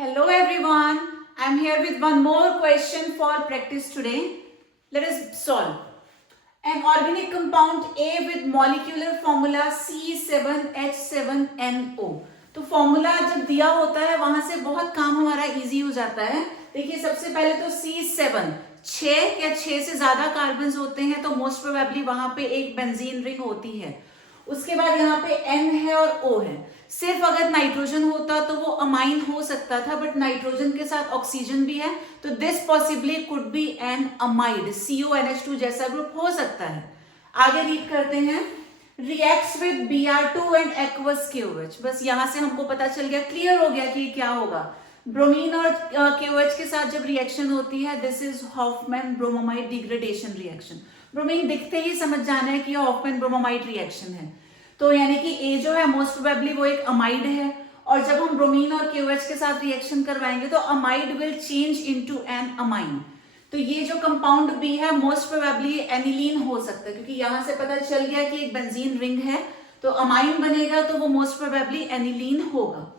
Hello everyone, I am here with one more question for practice today. Let us solve. An organic compound A with molecular formula C7H7NO. तो formula जब दिया होता है वहां से बहुत काम हमारा इजी हो जाता है. देखिए सबसे पहले तो C7 6 या 6 से ज्यादा कार्बन होते हैं तो मोस्ट प्रोबेबली वहां पे एक बेंजीन रिंग होती है. उसके बाद यहाँ पे N है और O है. सिर्फ अगर नाइट्रोजन होता तो वो अमाइन हो सकता था, बट नाइट्रोजन के साथ ऑक्सीजन भी है तो this possibly could be an amide. CONH2 जैसा ग्रुप हो सकता है. आगे रीड करते हैं. Reacts with Br2 and aqueous KOH. बस यहां से हमको पता चल गया, क्लियर हो गया कि क्या होगा. ब्रोमीन और KOH के साथ जब रिएक्शन होती है this is Hoffmann bromamide degradation reaction. Bromine दिखते ही समझ जाना है कि हॉफमैन ब्रोमोमाइड रिएक्शन है. तो यानी कि ए जो है मोस्ट प्रोबेबली वो एक अमाइड है, और जब हम ब्रोमीन और KOH के साथ रिएक्शन करवाएंगे तो amide will change into an amine. तो ये जो कंपाउंड बी है मोस्ट प्रोबेबली एनिलीन हो सकता है, क्योंकि यहां से पता चल गया कि एक बेंजीन रिंग है तो अमाइन बनेगा तो वो मोस्ट प्रोबेबली एनिलीन होगा.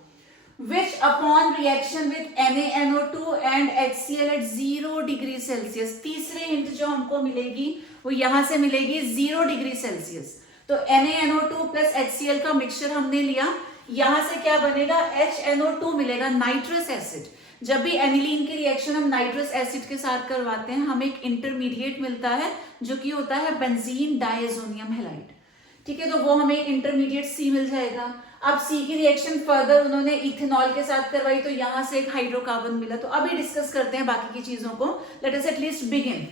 Which upon reaction with NaNO2 and HCl at 0 degree Celsius. तीसरे हिंट जो हमको मिलेगी वो यहां से मिलेगी 0 डिग्री सेल्सियस. तो NaNO2 प्लस HCl का मिक्सचर हमने लिया, यहां से क्या बनेगा HNO2 मिलेगा, नाइट्रस एसिड. जब भी एनिलीन की रिएक्शन हम नाइट्रस एसिड के साथ करवाते हैं हमें एक इंटरमीडिएट मिलता है जो कि होता है बेंजीन डायजोनियम हैलाइड. ठीक है, तो वो हमें एक इंटरमीडिएट C मिल जाएगा. अब C की रिएक्शन फर्दर उन्होंने इथेनॉल के साथ करवाई तो यहां से एक हाइड्रोकार्बन मिला. तो अभी डिस्कस करते हैं बाकी की चीजों को. Let us at least begin.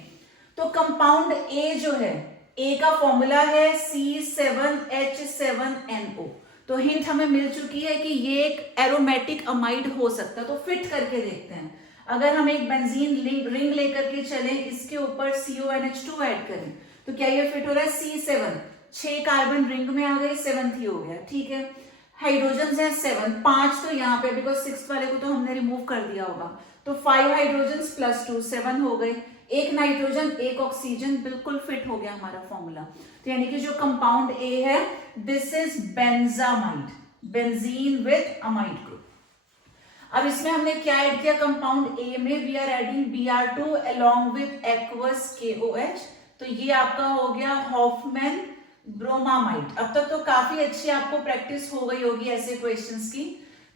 तो कंपाउंड A जो है, A का फॉर्मूला है C7H7NO. तो हिंट हमें मिल चुकी है कि ये एक एरोमेटिक अमाइड हो सकता है. तो फिट करके देखते हैं. अगर हम एक बेंजीन रिंग लेकर के चलें, इसके ऊपर CONH2 ऐड करें तो क्या ये फिट हो रहा है. C7 6 कार्बन रिंग में आ गए, 7th ही हो गया. ठीक है, हाइड्रोजन है 7, 5 तो यहाँ पे बिकॉज 6th वाले को तो हमने रिमूव कर दिया होगा. तो 5 हाइड्रोजन प्लस 2 7 हो गए. एक नाइट्रोजन एक ऑक्सीजन, बिल्कुल फिट हो गया हमारा फॉर्मूला. तो यानी कि जो कंपाउंड ए है this is benzamide, benzene with amide group. अब इसमें हमने क्या ऐड किया कंपाउंड ए में, we are adding Br2 along with aqueous KOH. तो ये आपका हो गया हॉफमैन ब्रोमामाइड. अब तक तो काफी अच्छी आपको प्रैक्टिस हो गई होगी ऐसे क्वेश्चंस की.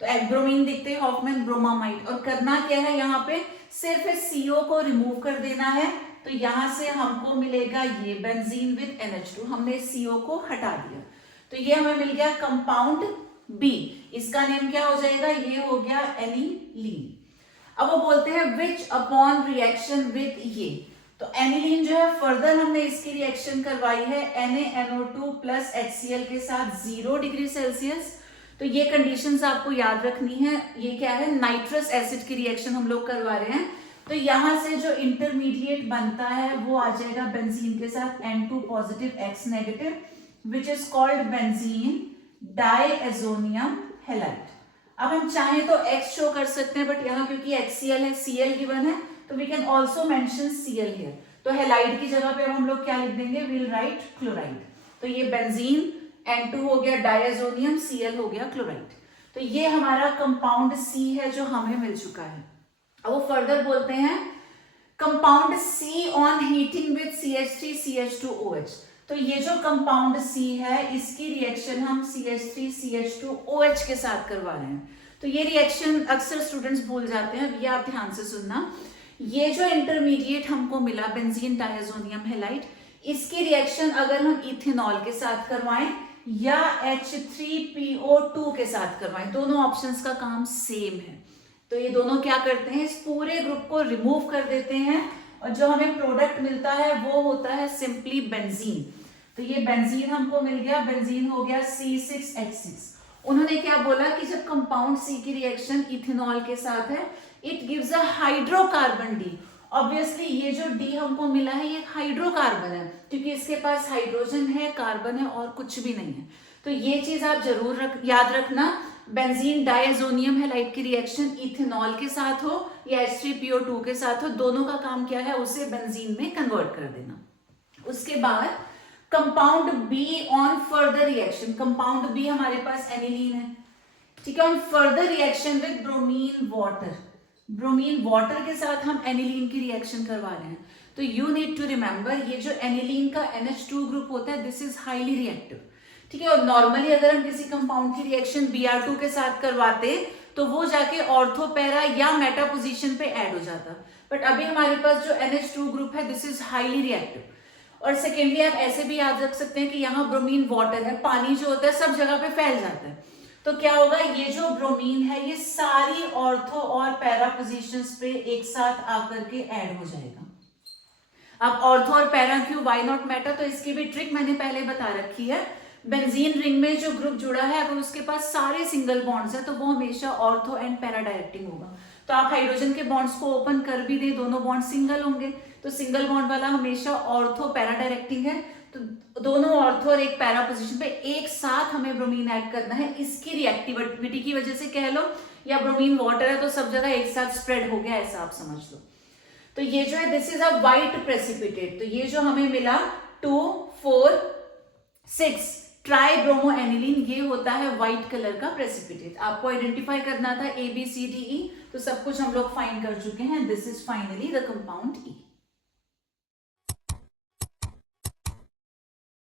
तो ब्रोमीन दिखते ही हॉफमैन ब्रोमामाइड. और करना क्या है, यहाँ पे सिर्फ CO को रिमूव कर देना है. तो यहां से हमको मिलेगा ये बेंजीन विद NH2. हमने CO को हटा दिया तो ये हमें मिल गया कंपाउंड B. इसका नेम क्या हो जाएगा, ये हो गया एनिलीन. अब वो बोलते हैं विच अपॉन रिएक्शन विद ये. तो एनिलीन जो है फर्दर हमने इसकी रिएक्शन करवाई है NaNO2 प्लस HCl के साथ 0 डिग्री सेल्सियस. तो ये कंडीशंस आपको याद रखनी है. ये क्या है, नाइट्रस एसिड की रिएक्शन हम लोग करवा रहे हैं. तो यहां से जो इंटरमीडिएट बनता है वो आ जाएगा बेंजीन के साथ N2 positive X negative which is called benzene diazonium halide. अब हम चाहें तो X शो कर सकते हैं, बट यहाँ क्योंकि HCl है, Cl गिवन है तो we can also mention Cl here. तो हैलाइड की जगह पे हम लोग क्या लिख देंगे, वील राइट क्लोराइड. तो ये बेंजीन N2 हो गया डायएजोनियम, Cl हो गया क्लोराइड. तो ये हमारा कंपाउंड C है जो हमें मिल चुका है. अब वो फर्दर बोलते हैं compound C on heating with CH3CH2OH. तो ये जो कंपाउंड C है इसकी रिएक्शन हम CH3CH2OH के साथ करवा रहे हैं. तो ये रिएक्शन अक्सर स्टूडेंट्स भूल जाते हैं, ये आप ध्यान से सुनना. ये जो इंटरमीडिएट हमको मिला बेंजीन डायएजोनियम हैलाइड, इसकी रिएक्शन अगर हम इथेनॉल के साथ करवाएं या H3PO2 के साथ करवाएं, दोनों ऑप्शंस का काम सेम है. तो ये दोनों क्या करते हैं, इस पूरे ग्रुप को रिमूव कर देते हैं और जो हमें प्रोडक्ट मिलता है वो होता है सिंपली बेंजीन. तो ये बेंजीन हमको मिल गया, बेंजीन हो गया C6H6. उन्होंने क्या बोला कि जब कंपाउंड C की रिएक्शन इथेनॉल के साथ है it gives a hydrocarbon D. Obviously ये जो D हमको मिला है ये हाइड्रोकार्बन है क्योंकि इसके पास हाइड्रोजन है, कार्बन है और कुछ भी नहीं है. तो ये चीज आप जरूर याद रखना. बेंजीन डायएजोनियम हैलाइड की रिएक्शन इथेनॉल के साथ हो या H3PO2 के साथ हो, दोनों का काम क्या है, उसे बेंजीन में कन्वर्ट कर देना. उसके बाद compound B on further reaction. Compound B हमारे पास एनिलीन है, ठीक है। On further reaction with bromine water, bromine water के साथ हम एनिलीन की रिएक्शन करवा रहे हैं, तो यू नीड टू रिमेंबर ये जो एनिलीन का NH2 ग्रुप होता है दिस इज हाईली रिएक्टिव, ठीक है। और नॉर्मली अगर हम किसी कंपाउंड की रिएक्शन Br2 के साथ करवाते तो वो जाके ऑर्थो पैरा या मेटा पोजीशन पे ऐड हो जाता, बट अभी हमारे पास जो NH2 ग्रुप है दिस इज हाईली रिएक्टिव। और सेकेंडली आप ऐसे भी याद रख सकते हैं कि यहाँ ब्रोमीन वाटर है, पानी जो होता है सब जगह पे फैल जाता है, तो क्या होगा ये जो ब्रोमीन है ये सारी ऑर्थो और पैरा पोजीशंस पे एक साथ आकर के ऐड हो जाएगा। अब ऑर्थो और पैरा क्यों, वाई नॉट मेटा, तो इसकी भी ट्रिक मैंने पहले बता रखी है। बेंजीन रिंग में जो ग्रुप जुड़ा है अगर उसके पास सारे सिंगल बॉन्ड्स है तो वो हमेशा ऑर्थो एंड पैरा डायरेक्टिंग होगा। तो आप हाइड्रोजन के बॉन्ड्स को ओपन कर भी दें, दोनों बॉन्ड सिंगल होंगे, तो सिंगल बॉन्ड वाला हमेशा ऑर्थो पैरा डायरेक्टिंग है, तो दोनों ऑर्थो और एक पैरा पोजीशन पे एक साथ हमें ब्रोमीन ऐड करना है। इसकी रिएक्टिविटी की वजह से कह लो, या ब्रोमीन वाटर है तो सब जगह एक साथ स्प्रेड हो गया, ऐसा आप समझ लो। तो ये जो है this is a white precipitate, तो ये जो हमें मिला 2 4 6 ट्राई ब्रोमो एनिलीन, ये होता है व्हाइट कलर का प्रेसिपिटेट। आपको आइडेंटिफाई करना था ABCDE, तो सब कुछ हम लोग फाइंड कर चुके हैं। This is finally the compound E।